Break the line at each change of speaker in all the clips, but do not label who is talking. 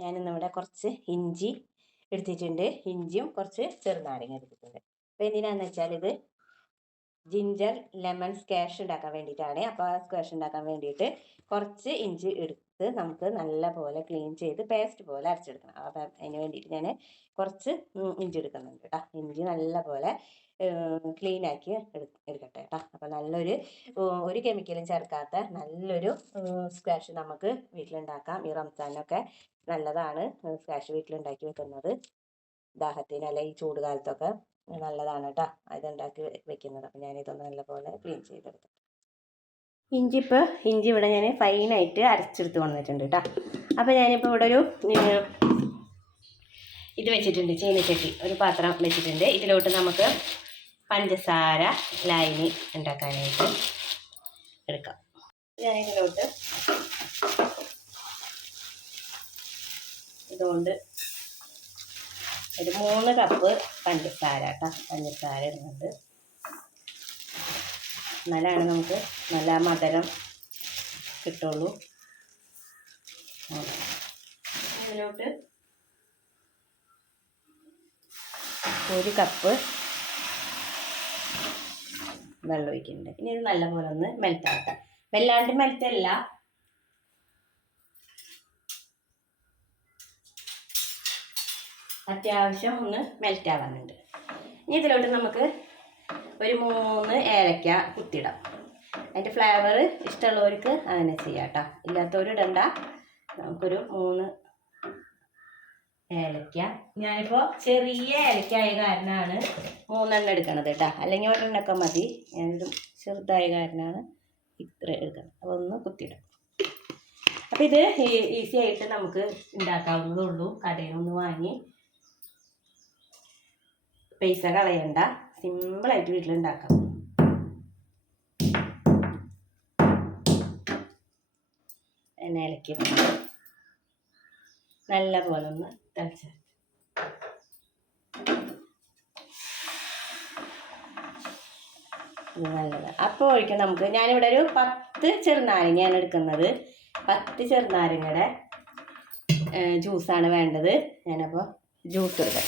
ഞാൻ ഇന്നിവിടെ കുറച്ച് ഇഞ്ചി എടുത്തിട്ടുണ്ട്. ഇഞ്ചിയും കുറച്ച് ചെറുനാരങ്ങ എടുത്തിട്ടുണ്ട്. അപ്പോൾ എന്തിനാന്ന് വെച്ചാൽ ഇത് ജിഞ്ചർ ലെമൺ സ്ക്വാഷ് ഉണ്ടാക്കാൻ വേണ്ടിയിട്ടാണ്. അപ്പോൾ ആ സ്ക്വാഷ് ഉണ്ടാക്കാൻ വേണ്ടിയിട്ട് കുറച്ച് ഇഞ്ചി എടുത്ത് നമുക്ക് നല്ല പോലെ ക്ലീൻ ചെയ്ത് പേസ്റ്റ് പോലെ അരച്ചെടുക്കണം. അപ്പം അതിന് വേണ്ടിയിട്ട് ഞാൻ കുറച്ച് ഇഞ്ചി എടുക്കുന്നുണ്ട് കേട്ടോ. ഇഞ്ചി നല്ല പോലെ ക്ലീൻ ആക്കി എടുക്കട്ടെ കേട്ടോ അപ്പോൾ നല്ലൊരു ഒരു കെമിക്കലും ചേർക്കാത്ത നല്ലൊരു സ്ക്വാഷ് നമുക്ക് വീട്ടിലുണ്ടാക്കാം. ഈ റംസാനൊക്കെ നല്ലതാണ്. സ്ക്വാഷ് വീട്ടിലുണ്ടാക്കി വെക്കുന്നത്. ദാഹത്തിന് അല്ലെ ഈ ചൂട് കാലത്തൊക്കെ നല്ലതാണ് കേട്ടോ ഇതുണ്ടാക്കി വെക്കുന്നത്. അപ്പം ഞാനിതൊന്ന് നല്ലപോലെ ക്ലീൻ ചെയ്തെടുത്തു ഇഞ്ചി ഇപ്പോൾ ഇഞ്ചി ഇവിടെ ഞാൻ ഫൈനായിട്ട് അരച്ചെടുത്ത് വന്നിട്ടുണ്ട് കേട്ടോ അപ്പോൾ ഞാനിപ്പോൾ ഇവിടെ ഒരു ഇത് വെച്ചിട്ടുണ്ട്. ചീനച്ചട്ടി ഒരു പാത്രം വെച്ചിട്ടുണ്ട്. ഇതിലോട്ട് നമുക്ക് പഞ്ചസാര ലൈനി ഉണ്ടാക്കാനായിട്ട് എടുക്കാം. ഞാനിതിലോട്ട് ഇതുകൊണ്ട് ഒരു മൂന്ന് കപ്പ് പഞ്ചസാര കേട്ടോ. പഞ്ചസാര ഇടുന്നുണ്ട്. എന്നാലാണ് നമുക്ക് നല്ല മധുരം കിട്ടുള്ളൂ. ഉം. ഇതിലോട്ട് ഒരു കപ്പ് വെള്ളം ഒഴിക്കുന്നുണ്ട് ഇനി ഇത് നല്ലപോലെ ഒന്ന് മെൽറ്റാക്കാം വല്ലാണ്ട് മെൽറ്റല്ല. അത്യാവശ്യം ഒന്ന് മെൽറ്റ് ആവാനുണ്ട് ഇനി ഇതിലോട്ട് നമുക്ക് ഒരു മൂന്ന് ഏലക്ക കുത്തിയിടാം. അതിന്റെ ഫ്ലേവർ ഇഷ്ടമുള്ളവർക്ക് അങ്ങനെ ചെയ്യാം കേട്ടോ. ഇല്ലാത്തവർ ഇടണ്ട. നമുക്കൊരു മൂന്ന് ഏലക്ക. ഞാനിപ്പോൾ ചെറിയ ഏലക്ക ആയ കാരണമാണ് മൂന്നെണ്ണം എടുക്കണത് കേട്ടോ അല്ലെങ്കിൽ ഒരെണ്ണമൊക്കെ മതി. ഞാനൊരു ചെറുതായ കാരണമാണ് ഇത്ര എടുക്കണം. അപ്പോൾ ഒന്ന് കുത്തിയിടാം. അപ്പോൾ ഇത് ഈസി ആയിട്ട് നമുക്ക് ഉണ്ടാക്കാവുന്നതേ ഉള്ളൂ കടയിൽ നിന്ന് വാങ്ങി പൈസ കളയണ്ട. സിമ്പിളായിട്ട് വീട്ടിലുണ്ടാക്കാം എണ്ണയിലേക്ക് നല്ല പോലെ ഒന്ന് തിളച്ച് നല്ലത് അപ്പോൾ ഒഴിക്കാം നമുക്ക് ഞാനിവിടെ ഒരു പത്ത് ചെറുനാരങ്ങയാണ് എടുക്കുന്നത്. പത്ത് ചെറുനാരങ്ങയുടെ ജ്യൂസാണ് വേണ്ടത്. ഞാനപ്പോൾ ജ്യൂസ് എടുക്കാം.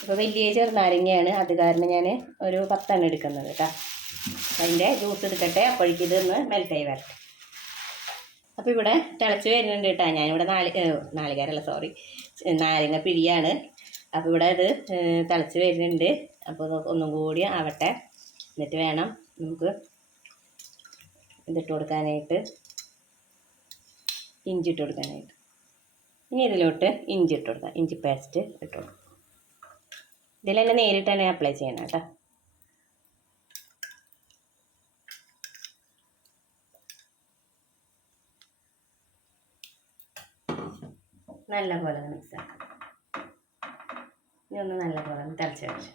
അപ്പോൾ വലിയ ചെറുനാരങ്ങയാണ്. അത് കാരണം ഞാൻ ഒരു പത്തെണ്ണം എടുക്കുന്നത് കേട്ടോ. അതിന്റെ ജ്യൂസ് എടുക്കട്ടെ. അപ്പോഴേക്കിതൊന്ന് മെൽറ്റായി വരട്ടെ. അപ്പോൾ ഇവിടെ തിളച്ച് വരുന്നുണ്ട് കേട്ടോ. ഞാനിവിടെ നാല് നാളികാരല്ല സോറി നാരങ്ങ പിഴിയാണ്. അപ്പോൾ ഇവിടെ ഇത് തിളച്ച് വരുന്നുണ്ട്. അപ്പോൾ ഒന്നും കൂടി ആവട്ടെ. എന്നിട്ട് വേണം നമുക്ക് ഇതിട്ട് കൊടുക്കാനായിട്ട്. ഇഞ്ചി ഇട്ട് കൊടുക്കാനായിട്ട്. ഇനി ഇതിലോട്ട് ഇഞ്ചി ഇട്ട് കൊടുക്കാം. ഇഞ്ചി പേസ്റ്റ് ഇട്ട് കൊടുക്കാം. ഇതിൽ തന്നെ നേരിട്ട് തന്നെ അപ്ലൈ ചെയ്യണം കേട്ടോ. നല്ല പോലെ മിക്സ് ആക്കാം. ഇനി ഒന്ന് നല്ല പോലെ ഒന്ന് തിളച്ച് വെച്ചു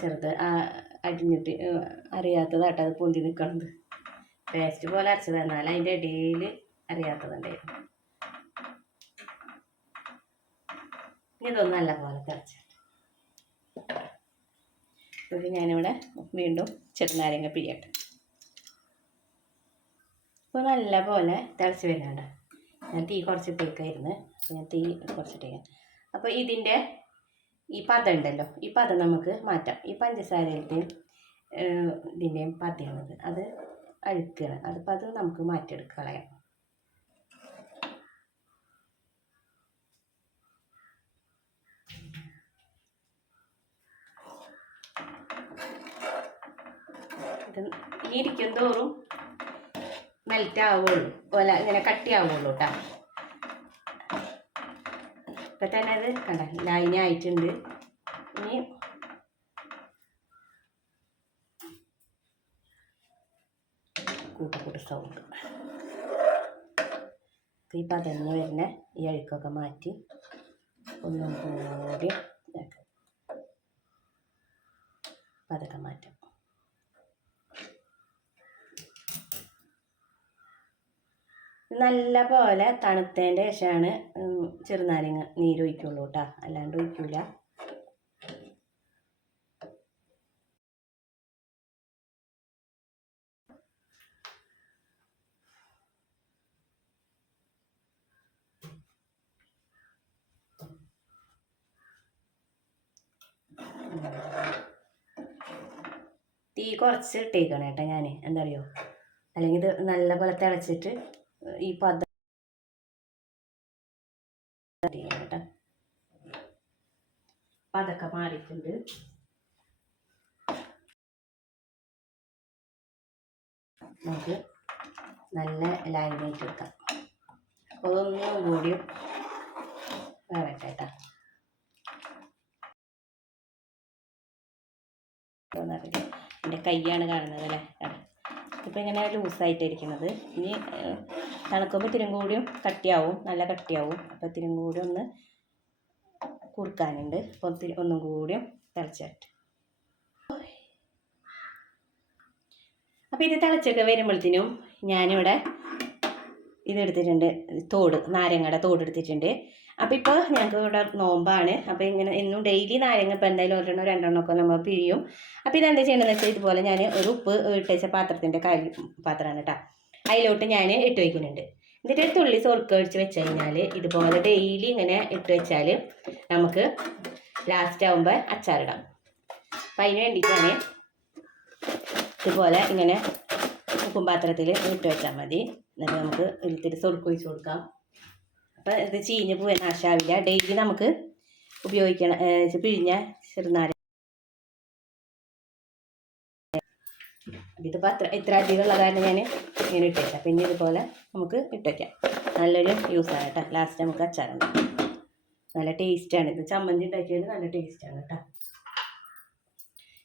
ചെറുത് അരിഞ്ഞിട്ട് അറിയാത്തതാട്ടോ അത് പൊന്തി നിൽക്കണത് പേസ്റ്റ് പോലെ അരച്ചത് എന്നാൽ അതിന്റെ ഇടയിൽ അറിയാത്തതുണ്ടായിരുന്നു. ഇതൊന്ന് നല്ല പോലെ തിളച്ച് ഇത് ഞാനിവിടെ വീണ്ടും ചെറുനാരങ്ങ പിഴിയട്ടെ. ഇപ്പോൾ നല്ല പോലെ തിളച്ച് വരുന്നുണ്ട്. ഞാൻ തീ കുറച്ചിട്ടേക്കായിരുന്നു അപ്പോൾ ഞാൻ തീ കുറച്ചിട്ടേക്കാം. അപ്പോൾ ഇതിന്റെ ഈ പതം ഉണ്ടല്ലോ ഈ പതം നമുക്ക് മാറ്റാം. ഈ പഞ്ചസാരയിലത്തെയും ഇതിന്റെയും പതയാണത്. അത് അഴുക്കുകയാണ് അതിപ്പോൾ അത് നമുക്ക് മാറ്റിയെടുക്കളയാം ഇരിക്കും തോറും മെൽറ്റ് ആവുള്ളൂ അല്ല ഇങ്ങനെ കട്ടി ആവുള്ളൂ കേട്ടോ ഇപ്പം തന്നെ അത് കണ്ട ലൈനായിട്ടുണ്ട് ഇനി കൂട്ട കൂട്ട സൗണ്ട് ഈ പതഞ്ഞ് വരുന്ന ഈ അഴുക്കൊക്കെ മാറ്റി ഒന്നും കൂടി പതൊക്കെ മാറ്റാം. നല്ല പോലെ തണുത്തതിന്റെ ശേഷമാണ് ചെറുനാരങ്ങ നീരൊഴിക്കുള്ളൂ കേട്ടോ അല്ലാണ്ട് ഒഴിക്കൂല. തീ കുറച്ച് ഇട്ടേക്കണം കേട്ടോ ഞാൻ എന്താ അറിയോ? അല്ലെങ്കിൽ ഇത് നല്ല പോലെ തിളച്ചിട്ട് ഈ പദ കേട്ടോ പതൊക്കെ മാറിയിട്ടുണ്ട്. നമുക്ക് നല്ല ലൈനായിട്ട് എടുക്കാം. ഒന്നും കൂടി വേവട്ടെ കേട്ടോ എന്റെ കൈയാണ് കാണുന്നത് അല്ലേ? ഇപ്പം ഇങ്ങനെ ലൂസായിട്ടിരിക്കുന്നത്. ഇനി തണുക്കുമ്പോൾ ഇത്തിരി കൂടിയും കട്ടിയാവും നല്ല കട്ടിയാവും. അപ്പോൾ ഇത്തിരി കൂടി ഒന്ന് കുറുക്കാനുണ്ട്. അപ്പോൾ ഒന്നും കൂടിയും തിളച്ചിട്ട് അപ്പോൾ ഇത് തിളച്ചൊക്കെ വരുമ്പോഴത്തേനും ഞാനിവിടെ ഇതെടുത്തിട്ടുണ്ട്. തോട് നാരങ്ങയുടെ തോട് എടുത്തിട്ടുണ്ട്. അപ്പോൾ ഇപ്പോൾ ഞങ്ങൾക്ക് ഇവിടെ നോമ്പാണ്. അപ്പോൾ ഇങ്ങനെ എന്നും ഡെയിലി നാരങ്ങ എന്തായാലും ഒരെണ്ണോ രണ്ടെണ്ണോ ഒക്കെ നമ്മൾ പിഴിയും. അപ്പോൾ ഇതെന്താ ചെയ്യണമെന്ന് വെച്ചാൽ ഇതുപോലെ ഞാൻ ഒരു ഉപ്പ് ഇട്ടേച്ച പാത്രത്തിന്റെ കാര്യം പാത്രമാണ് കേട്ടോ അതിലോട്ട് ഞാൻ ഇട്ട് വയ്ക്കുന്നുണ്ട് എന്നിട്ട് ഒരു തുള്ളി സോർക്ക് ഒഴിച്ച് വെച്ച് കഴിഞ്ഞാൽ ഇതുപോലെ ഡെയിലി ഇങ്ങനെ ഇട്ട് വെച്ചാൽ നമുക്ക് ലാസ്റ്റ് ആകുമ്പോൾ അച്ചാറിടാം അപ്പം അതിന് വേണ്ടിയിട്ടാണ് ഇതുപോലെ ഇങ്ങനെ ഉപ്പും പാത്രത്തിൽ ഇട്ട് വെച്ചാൽ മതി. എന്നിട്ട് നമുക്ക് ഇത്തിരി സൊറുക്ക് ഒഴിച്ച് കൊടുക്കാം. അപ്പം ഇത് ചീഞ്ഞ് പോകാൻ ആശാവില്ല ഡെയിലി നമുക്ക് ഉപയോഗിക്കണം. പിഴിഞ്ഞ ചെറുനാരങ്ങ. ഇതിപ്പോൾ അത്ര ഇത്ര അധികം ഉള്ള കാരണം ഞാൻ ഇങ്ങനെ ഇട്ടേക്കാം. പിന്നെ ഇതുപോലെ നമുക്ക് ഇട്ടേക്കാം നല്ലൊരു യൂസാണ് കേട്ടോ. ലാസ്റ്റ് നമുക്ക് അച്ചാറുണ്ട് നല്ല ടേസ്റ്റാണ് ഇത് ചമ്മന്തി ഉണ്ടാക്കിയത് നല്ല ടേസ്റ്റാണ് കേട്ടോ.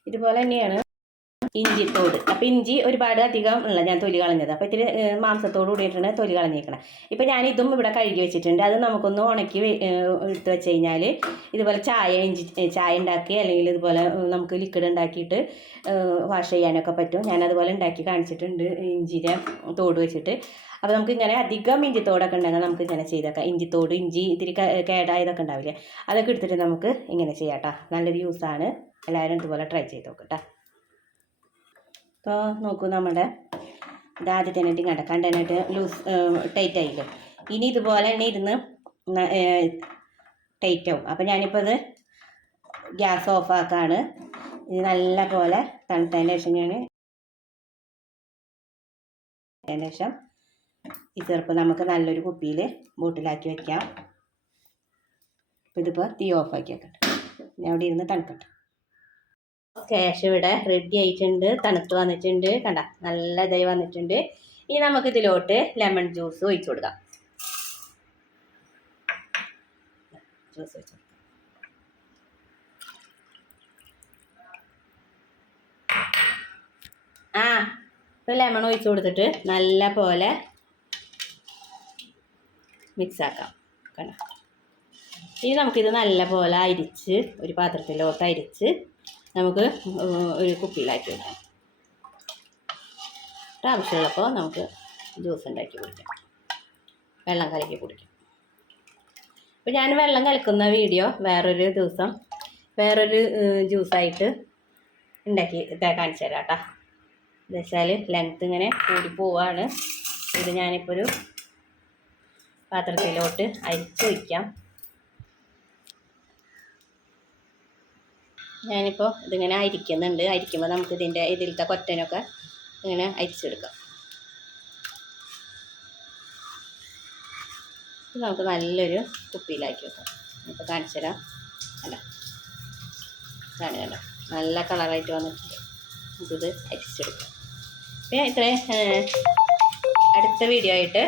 ഇതുപോലെ തന്നെയാണ് ഇഞ്ചി തോട് അപ്പോൾ ഇഞ്ചി ഒരുപാട് അധികം ഉള്ള ഞാൻ തൊലി കളഞ്ഞത്. അപ്പോൾ ഇത്തിരി മാംസത്തോട് കൂടിയിട്ടാണ് തൊലി കളഞ്ഞേക്കണം ഇപ്പോൾ ഞാൻ ഇതും ഇവിടെ കഴുകി വെച്ചിട്ടുണ്ട്. അത് നമുക്കൊന്ന് ഉണക്കി എടുത്ത് വെച്ച് കഴിഞ്ഞാൽ ഇതുപോലെ ചായ ഇഞ്ചി ചായ ഉണ്ടാക്കി അല്ലെങ്കിൽ ഇതുപോലെ നമുക്ക് ലിക്വിഡ് ഉണ്ടാക്കിയിട്ട് വാഷ് ചെയ്യാനൊക്കെ പറ്റും. ഞാൻ അതുപോലെ ഉണ്ടാക്കി കാണിച്ചിട്ടുണ്ട് ഇഞ്ചിയുടെ തോട് വെച്ചിട്ട്. അപ്പോൾ നമുക്ക് ഇങ്ങനെ അധികം ഇഞ്ചിത്തോടൊക്കെ ഉണ്ടെങ്കിൽ നമുക്ക് ഇങ്ങനെ ചെയ്തേക്കാം. ഇഞ്ചിത്തോട് ഇഞ്ചി ഇത്തിരി കേടായതൊക്കെ ഉണ്ടാവില്ലേ? അതൊക്കെ എടുത്തിട്ട് നമുക്ക് ഇങ്ങനെ ചെയ്യാം കേട്ടോ നല്ലൊരു യൂസാണ് എല്ലാവരും ഇതുപോലെ ട്രൈ ചെയ്ത് നോക്കട്ടോ ഇപ്പോൾ നോക്കൂ നമ്മുടെ. ഇത് ആദ്യത്തെ നെറ്റിങ് കണ്ട കണ്ടനായിട്ട് ലൂസ് ടൈറ്റ് ആയില്ലേ? ഇനി ഇതുപോലെ തന്നെ ഇരുന്ന് ടൈറ്റ് ആവും. അപ്പോൾ ഞാനിപ്പോൾ ഇത് ഗ്യാസ് ഓഫ് ആക്കാണ്. ഇത് നല്ല പോലെ തണുത്തതിന് ശേഷം ഞാൻ ശേഷം ഈ ചെറുപ്പ് നമുക്ക് നല്ലൊരു കുപ്പിയിൽ ബോട്ടിലാക്കി വെക്കാം. അപ്പോൾ ഇതിപ്പോൾ തീ ഓഫാക്കി വെക്കട്ടെ. ഞാൻ അവിടെ ഇരുന്ന് തണുക്കട്ടെ. ക്യാഷ് ഇവിടെ റെഡി ആയിട്ടുണ്ട് തണുത്ത് വന്നിട്ടുണ്ട്. കണ്ട നല്ല ഇതായി വന്നിട്ടുണ്ട്. ഇനി നമുക്ക് ഇതിലോട്ട് ലെമൺ ജ്യൂസ് ഒഴിച്ചു കൊടുക്കാം. ആ ഇപ്പോൾ ലെമൺ ഒഴിച്ചു കൊടുത്തിട്ട് നല്ല പോലെ മിക്സ് ആക്കാം. കണ്ട. ഇനി നമുക്കിത് നല്ല പോലെ അരിച്ച് ഒരു പാത്രത്തിലോട്ട് അരിച്ച് നമുക്ക് ഒരു കുപ്പിയിലാക്കി വെക്കാം. ആവശ്യമുള്ളപ്പോൾ നമുക്ക് ജ്യൂസ് ഉണ്ടാക്കി കുടിക്കാം. വെള്ളം കലക്കി കുടിക്കാം. അപ്പോൾ ഞാൻ വെള്ളം കലക്കുന്ന വീഡിയോ വേറൊരു ദിവസം വേറൊരു ജ്യൂസായിട്ട് ഉണ്ടാക്കി കാണിച്ചു തരാം കേട്ടോ. എന്ന് വെച്ചാൽ ലെങ്ത്ത് ഇങ്ങനെ കൂടി പോവാണ്. ഇത് ഞാനിപ്പോൾ ഒരു പാത്രത്തിലോട്ട് അരിച്ച് വയ്ക്കാം ഞാനിപ്പോൾ ഇതിങ്ങനെ അരിക്കുന്നുണ്ട്. അരിക്കുമ്പോൾ നമുക്ക് ഇതിന്റെ ഇതിലത്തെ കൊറ്റനൊക്കെ ഇങ്ങനെ അരിച്ചെടുക്കാം. നമുക്ക് നല്ലൊരു കുപ്പിയിലാക്കി വെക്കാം. ഇപ്പോൾ കാണിച്ചു തരാം. അല്ല കാണിക്കണ്ട നല്ല കളറായിട്ട് വന്നിട്ടുണ്ട്. നമുക്കിത് അരിച്ചെടുക്കാം. പിന്നെ ഇത്രയും അടുത്ത വീഡിയോ ആയിട്ട്